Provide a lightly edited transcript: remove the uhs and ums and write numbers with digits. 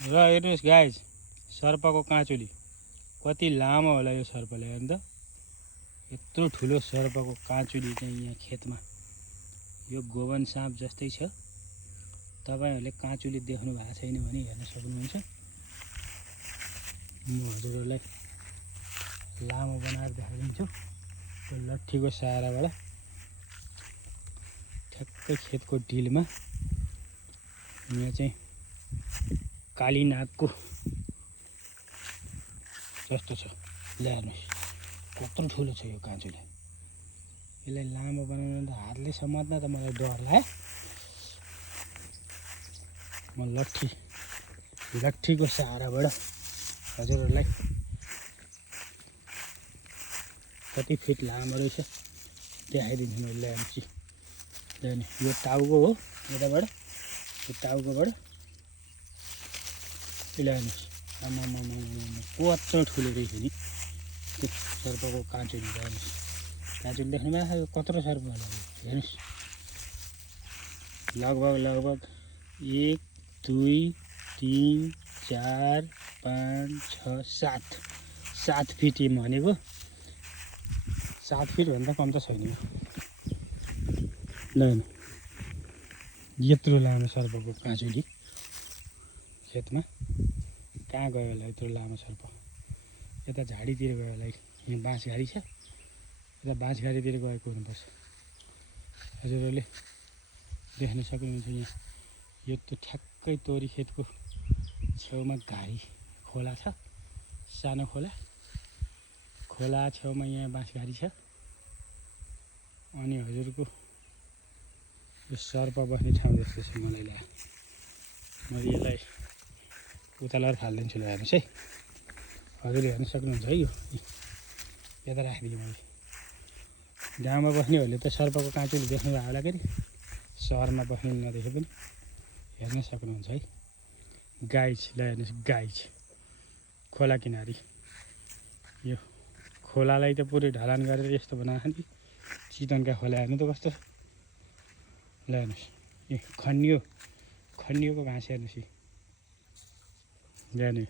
र हेर्नुहोस् गाइज, सर्पको काँचुली कति लामो होला यो सर्पले। हेर्नु त, यत्रो ठुलो सर्पको काँचुली चाहिँ यहाँ खेतमा। यो गोवन साँप जस्तै छ। तपाईहरुले काँचुली देख्नु भएको छैन भने हेर्न सक्नुहुन्छ। म हजुरहरुलाई लामो बनाएर देखाइदिन्छु। यो लट्ठीको सहाराबाट ठ्याक्कै खेतको डिलमा यहाँ चाहिँ काली नागको जस्तो छ। ल हेर्नुहोस् कत्रो ठुलो छ यो काँचुली। यसलाई लामो बनाउन त हातले समात्न त मलाई डर लाग्यो। म लट्ठीको सहाराबाट हजुरहरुलाई कति फिट लामो रहेछ देखाइदिन्छु मैले। हेर्नु, यो टाउको हो यताबाट, यो टाउकोबाट हेर्नुहोस्। कत्रो ठुलो रहेछ नि त्यो सर्पको काँचुली। हेर्नुहोस्, काँचुली देख्नु भएको यो कत्रो सर्प होला। हेर्नुहोस्, लगभग 1 2 3 4 5 6 7 फिट भनेको। 7 फिट भन्दा कम त छैन यो। ल यत्रो लामो सर्पको काँचुली खेतमा कहाँ गयो होला यत्रो लामो सर्प? यता झाडीतिर गयो होला। यहाँ बाँसघारी छ, यता बाँसघारीतिर गएको हुनुपर्छ। हजुरहरूले देख्न सक्नुहुन्छ। यहाँ यो त ठ्याक्कै तोरी खेतको छेउमा घारी खोला छ, सानो खोला छेउमा यहाँ बाँसघारी छ। अनि हजुरको यो सर्प बस्ने ठाउँ जस्तो छ मलाई लाग्यो। मैले यसलाई उतालेर फालिदिन्छु। ल हेर्नुहोस् है, हजुरले हेर्न सक्नुहुन्छ है। यो यता राखिदिएँ मैले। गाउँमा बस्नेहरूले त सर्पको काँचुली देख्नु भएको होला के अरे, सहरमा बस्ने नदेखे पनि हेर्न सक्नुहुन्छ है। गाइज, ल हेर्नुहोस् गाइज, खोला किनारी यो खोलालाई त पुरै ढलान गरेर यस्तो बनाएको नि चितवनका खोला। हेर्नु त कस्तो छ। ल हेर्नुहोस्, यो खनियोको घाँस हेर्नुहोस्। हेर्नु